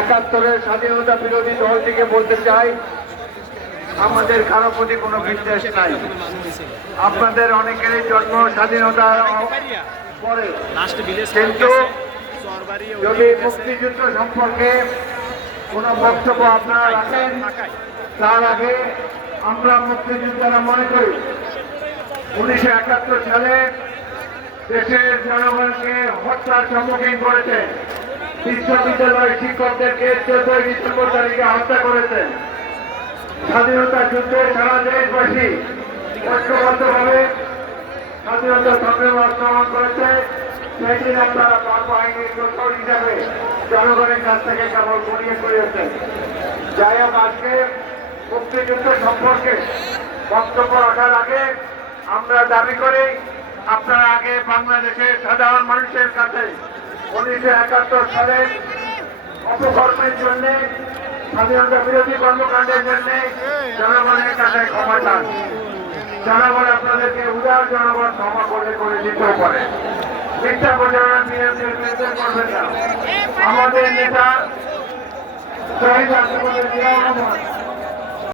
একাত্তরের স্বাধীনতা বিরোধী দলটিকে বলতে চাই, আমাদের কারও প্রতি কোনো বিদ্বেষ নাই। আপনাদের অনেকেরই জন্ম স্বাধীনতা পরে। কিন্তু যদি মুক্তিযুদ্ধ সম্পর্কে কোনো বক্তব্য আপনারা রাখেন, তার আগে আমরা মুক্তিযোদ্ধারা মনে করি, উনিশশো একাত্তর সালে দেশের জনগণকে হত্যার সম্মুখীন করেছেন বিশ্ববিদ্যালয়ের শিক্ষকদেরকে চোদ্দই ডিসেম্বর তারিখে হত্যা করেছেন। স্বাধীনতা যুদ্ধে সারা দেশবাসী ঐক্যবদ্ধভাবে স্বাধীনতা সংগ্রাম অংশগ্রহণ করেছে। সেই দিন আপনারা পাক বাহিনীর কৌশল হিসাবে জনগণের কাছ থেকে কেবল গড়িয়ে করিয়েছেন যাই হোক, আজকে মুক্তিযুদ্ধ সম্পর্কে বক্তব্য রাখার আগে আমরা দাবি করি, আপনারা আগে বাংলাদেশের সাধারণ মানুষের কাছে উনিশশো একাত্তর সালে অপকর্মের জন্য, স্বাধীনতা বিরোধী কর্মকাণ্ডের জন্য জনগণের কাছে ক্ষমা চান। জনগণ আপনাদেরকে উদার জনগণ ক্ষমা করে করে দিতেও পারে। মিথ্যা প্রচারণা বিএনপির বিরুদ্ধে করবেন আমাদের নেতা, শহীদ রাষ্ট্রপতি জিয়াউর রহমান